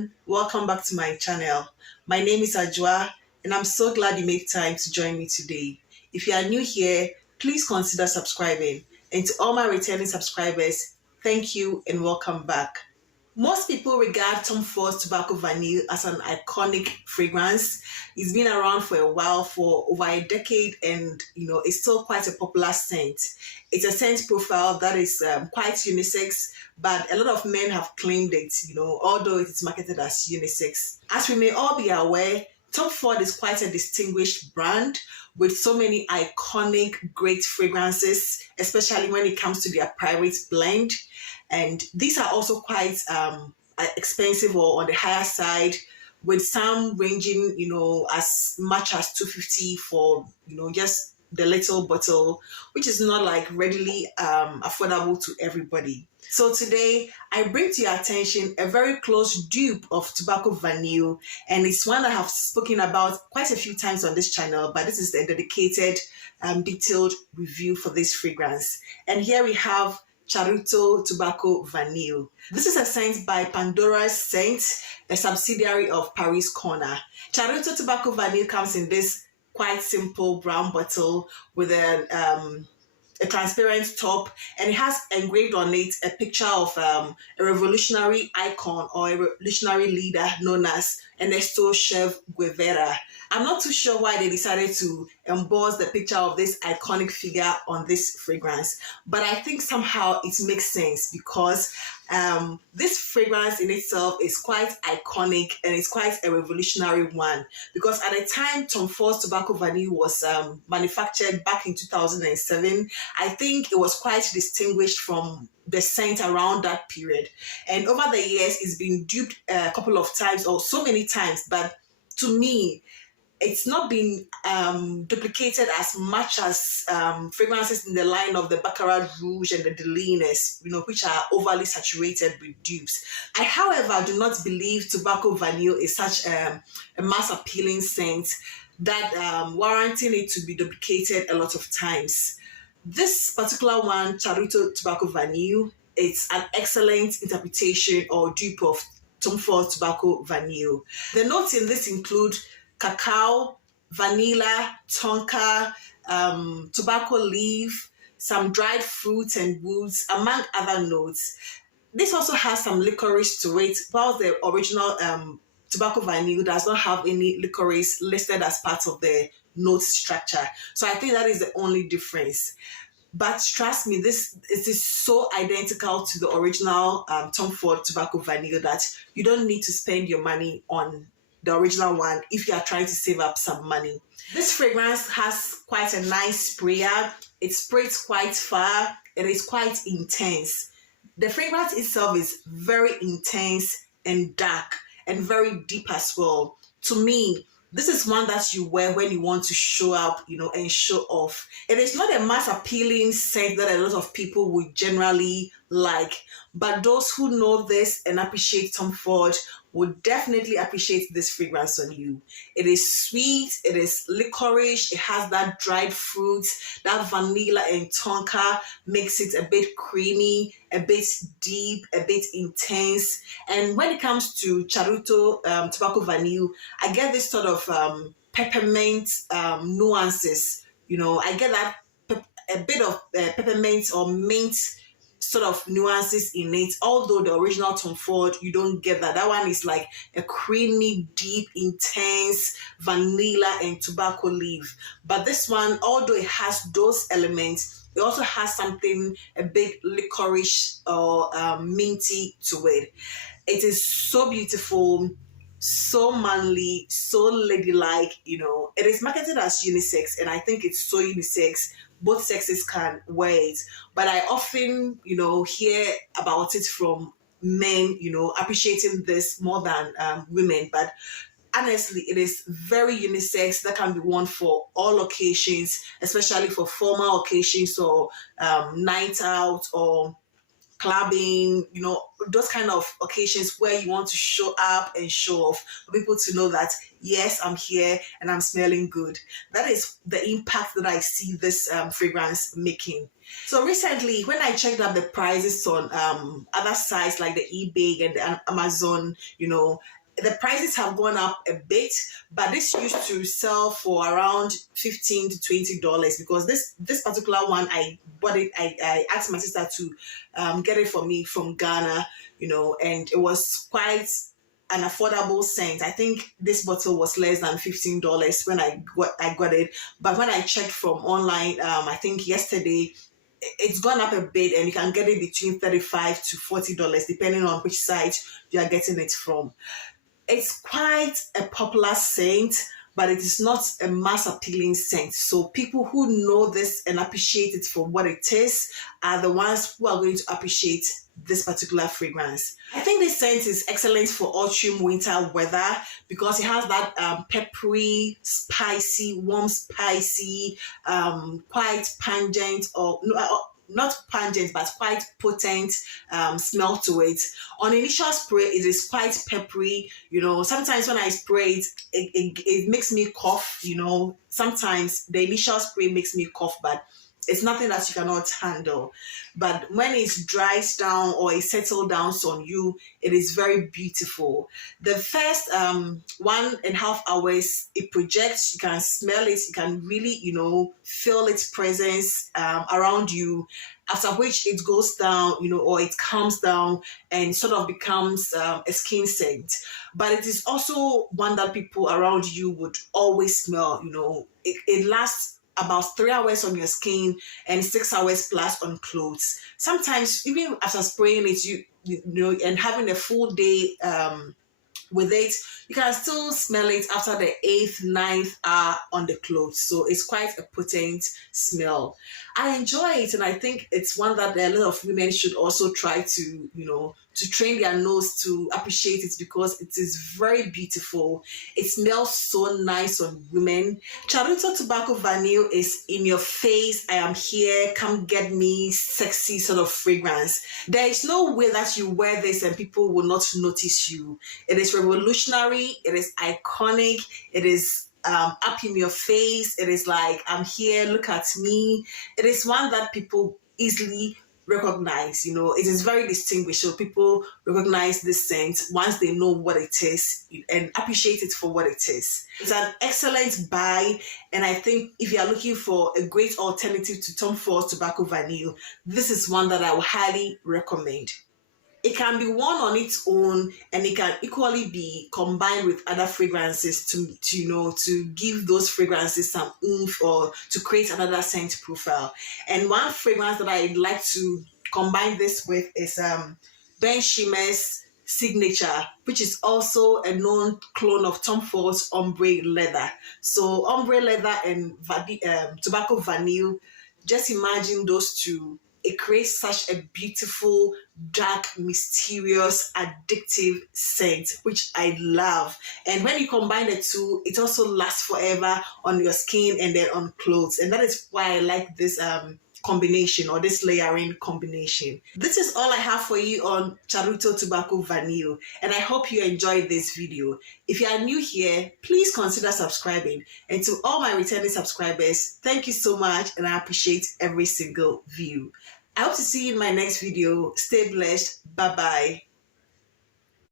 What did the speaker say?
everyone, welcome back to my channel. My name is Ajwa and I'm so glad you made time to join me today. If you are new here, please consider subscribing, and to all my returning subscribers, thank you and welcome back. Most people regard Tom Ford's Tobacco Vanille as an iconic fragrance. It's been around for a while, for over a decade, and it's still quite a popular scent. It's a scent profile that is quite unisex, but a lot of men have claimed it, although it is marketed as unisex. As we may all be aware, Tom Ford is quite a distinguished brand with so many iconic, great fragrances, especially when it comes to their private blend. And these are also quite expensive or on the higher side, with some ranging, as much as 250 for, just the little bottle, which is not like readily affordable to everybody. So today I bring to your attention a very close dupe of Tobacco Vanille, and it's one I have spoken about quite a few times on this channel, but this is a dedicated, detailed review for this fragrance. And here we have Charuto Tobacco Vanille. This is a scent by Pandora's Scent, a subsidiary of Paris Corner. Charuto Tobacco Vanille comes in this quite simple brown bottle with a transparent top, and it has engraved on it a picture of a revolutionary icon or a revolutionary leader known as Ernesto Che Guevara. I'm not too sure why they decided to emboss the picture of this iconic figure on this fragrance, but I think somehow it makes sense because this fragrance in itself is quite iconic and it's quite a revolutionary one, because at the time Tom Ford's Tobacco Vanille was manufactured back in 2007, I think it was quite distinguished from the scent around that period. And over the years, it's been duped a couple of times or so many times, but to me, it's not been duplicated as much as fragrances in the line of the Baccarat Rouge and the Delines, which are overly saturated with dupes. I, however, do not believe Tobacco Vanille is such a mass appealing scent that warranting it to be duplicated a lot of times. This particular one, Charuto Tobacco Vanille, it's an excellent interpretation or dupe of Tom Ford Tobacco Vanille. The notes in this include cacao, vanilla, tonka, tobacco leaf, some dried fruits and woods, among other notes. This also has some licorice to it, while the original Tobacco Vanille does not have any licorice listed as part of the note structure. So I think that is the only difference. But trust me, this is so identical to the original Tom Ford Tobacco Vanille that you don't need to spend your money on the original one if you are trying to save up some money. This fragrance has quite a nice sprayer. It sprays quite far. It is quite intense. The fragrance itself is very intense and dark and very deep as well. To me, this is one that you wear when you want to show up, and show off. It is not a mass appealing scent that a lot of people would generally like, but those who know this and appreciate Tom Ford would definitely appreciate this fragrance on you. It is sweet, it is licorice, it has that dried fruit, that vanilla and tonka makes it a bit creamy, a bit deep, a bit intense. And when it comes to Charuto Tobacco Vanille, I get this sort of peppermint nuances. I get that a bit of peppermint or mint sort of nuances in it, although the original Tom Ford, you don't get that. That one is like a creamy, deep, intense vanilla and tobacco leaf. But this one, although it has those elements, it also has something a bit licorice or minty to it. It is so beautiful, so manly, so ladylike. It is marketed as unisex, and I think it's so unisex. Both sexes can wear it, but I often, hear about it from men, appreciating this more than women. But honestly, it is very unisex, that can be worn for all occasions, especially for formal occasions or night out or clubbing, those kind of occasions where you want to show up and show off for people to know that, yes, I'm here and I'm smelling good. That is the impact that I see this fragrance making. So recently, when I checked out the prices on other sites like the eBay and the Amazon, the prices have gone up a bit, but this used to sell for around $15 to $20 because this particular one I bought it. I asked my sister to get it for me from Ghana, and it was quite an affordable scent. I think this bottle was less than $15 when I got it, but when I checked from online, I think yesterday, it's gone up a bit, and you can get it between $35 to $40 depending on which site you are getting it from. It's quite a popular scent, but it is not a mass appealing scent. So people who know this and appreciate it for what it is are the ones who are going to appreciate this particular fragrance. I think this scent is excellent for autumn winter weather because it has that peppery, spicy, warm spicy, quite pungent, or not pungent, but quite potent smell to it. On initial spray, it is quite peppery. Sometimes when I spray it, it makes me cough. Sometimes the initial spray makes me cough, but it's nothing that you cannot handle. But when it dries down or it settles down on you, it is very beautiful. The first 1.5 hours, it projects, you can smell it, you can really, feel its presence around you. After which it goes down, or it calms down and sort of becomes a skin scent. But it is also one that people around you would always smell. It lasts about 3 hours on your skin and 6 hours plus on clothes. Sometimes even after spraying it, and having a full day with it, you can still smell it after the 8th, 9th hour on the clothes. So it's quite a potent smell. I enjoy it, and I think it's one that a lot of women should also try to, to train their nose to appreciate it because it is very beautiful. It smells so nice on women. Charuto Tobacco Vanille is in your face, I am here, come get me sexy sort of fragrance. There is no way that you wear this and people will not notice you. It is revolutionary, it is iconic, it is up in your face. It is like, I'm here, look at me. It is one that people easily recognize. It is very distinguished, so people recognize this scent once they know what it is and appreciate it for what it is. It's an excellent buy, and I think if you are looking for a great alternative to Tom Ford Tobacco Vanille, this is one that I would highly recommend. It can be worn on its own, and it can equally be combined with other fragrances to give those fragrances some oomph or to create another scent profile. And one fragrance that I'd like to combine this with is Ben Shimmer's Signature, which is also a known clone of Tom Ford's Ombre Leather. So Ombre Leather and Tobacco Vanille, just imagine those two. It creates such a beautiful, dark, mysterious, addictive scent, which I love. And when you combine the two, it also lasts forever on your skin and then on clothes. And that is why I like this combination, or this layering combination. This is all I have for you on Charuto Tobacco Vanille, and I hope you enjoyed this video. If you are new here, please consider subscribing, and to all my returning subscribers, thank you so much, and I appreciate every single view. I hope to see you in my next video. Stay blessed. Bye bye.